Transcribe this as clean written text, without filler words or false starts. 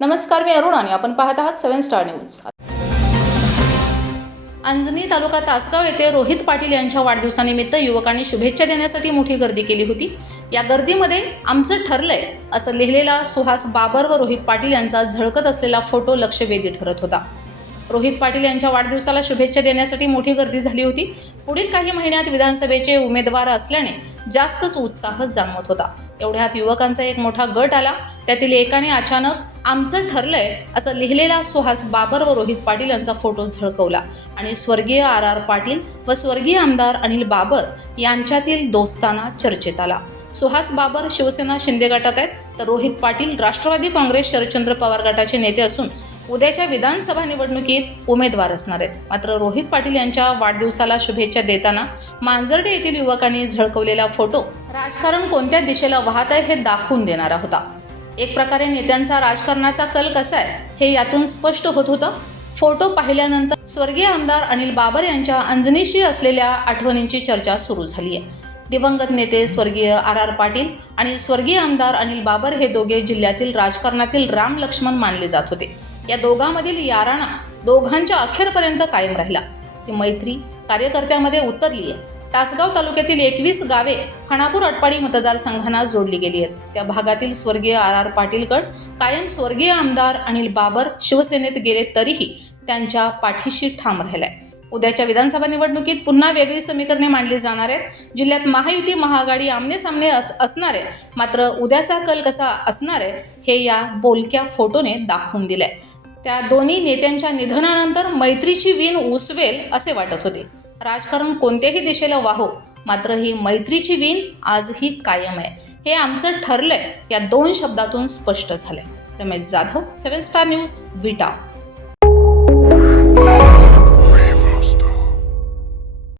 नमस्कार, मी अरुण आणि आपण पाहत आहात 7 स्टार न्यूज। अंजनी तालुका तासगाव येथे रोहित पाटील यांच्या वाढदिवसानिमित्त युवकांनी शुभेच्छा देण्यासाठी मोठी गर्दी केली होती। या गर्दीमध्ये आमचं ठरलंय असं लिहिलेला सुहास बाबर व रोहित पाटील यांचा झळकत असलेला फोटो लक्षवेधी ठरत होता। रोहित पाटील यांच्या वाढदिवसाला शुभेच्छा देण्यासाठी मोठी गर्दी झाली होती। पुढील काही महिन्यात विधानसभेचे उमेदवार असल्याने जास्तच उत्साह जाणवत होता। एवढ्यात युवकांचा एक मोठा गट आला। त्यातील एकाने अचानक आमचं ठरलंय असं लिहिलेला सुहास बाबर व रोहित पाटील यांचा फोटो झळकवला आणि स्वर्गीय RR पाटील व स्वर्गीय आमदार अनिल बाबर यांच्यातील दोस्ताना चर्चेत आला। सुहास बाबर शिवसेना शिंदे गटात आहेत, तर रोहित पाटील राष्ट्रवादी काँग्रेस शरदचंद्र पवार गटाचे नेते असून उद्याच्या विधानसभा निवडणुकीत उमेदवार असणार आहेत। मात्र रोहित पाटील यांच्या वाढदिवसाला शुभेच्छा देताना मांजर्डे येथील युवकांनी झळकवलेला फोटो राजकारण कोणत्या दिशेला वाहत आहे हे दाखवून देणारा होता। एक प्रकारे नेत्यांचा राजकारणाचा कल कसा आहे हे यातून स्पष्ट होत होतं। फोटो पाहिल्यानंतर स्वर्गीय आमदार अनिल बाबर यांच्या अंजनीशी असलेल्या आठवणींची चर्चा सुरू झाली आहे। दिवंगत नेते स्वर्गीय RR पाटील आणि स्वर्गीय आमदार अनिल बाबर हे दोघे जिल्ह्यातील राजकारणातील राम लक्ष्मण मानले जात होते। या दोघांमधील याराना दोघांच्या अखेरपर्यंत कायम राहिला। ही मैत्री कार्यकर्त्यामध्ये उतरली आहे। तासगाव तालुक्यातील 21 गावे खानापूर अटपाडी मतदारसंघांना जोडली गेली आहेत। त्या भागातील स्वर्गीय RR पाटील गट कायम स्वर्गीय आमदार अनिल बाबर शिवसेनेत गेले तरीही त्यांच्या पाठीशी ठाम राहिलाय। उद्याच्या विधानसभा निवडणुकीत पुन्हा वेगळी समीकरणे मांडली जाणार आहेत। जिल्ह्यात महायुती महाआघाडी आमने सामने असणार आहे। मात्र उद्याचा कल कसा असणार आहे हे या बोलक्या फोटोने दाखवून दिलंय। त्या दोन्ही नेत्यांच्या निधनानंतर मैत्रीची वीण उसवेल असे वाटत होते। राजकारण कोणत्याही दिशेला वाहो, मात्र ही मैत्रीची वीण आजही कायम आहे। हे आमचं ठरलंय या 2 शब्दातून स्पष्ट झालंय। रमेश जाधव, 7 स्टार न्यूज, विटा।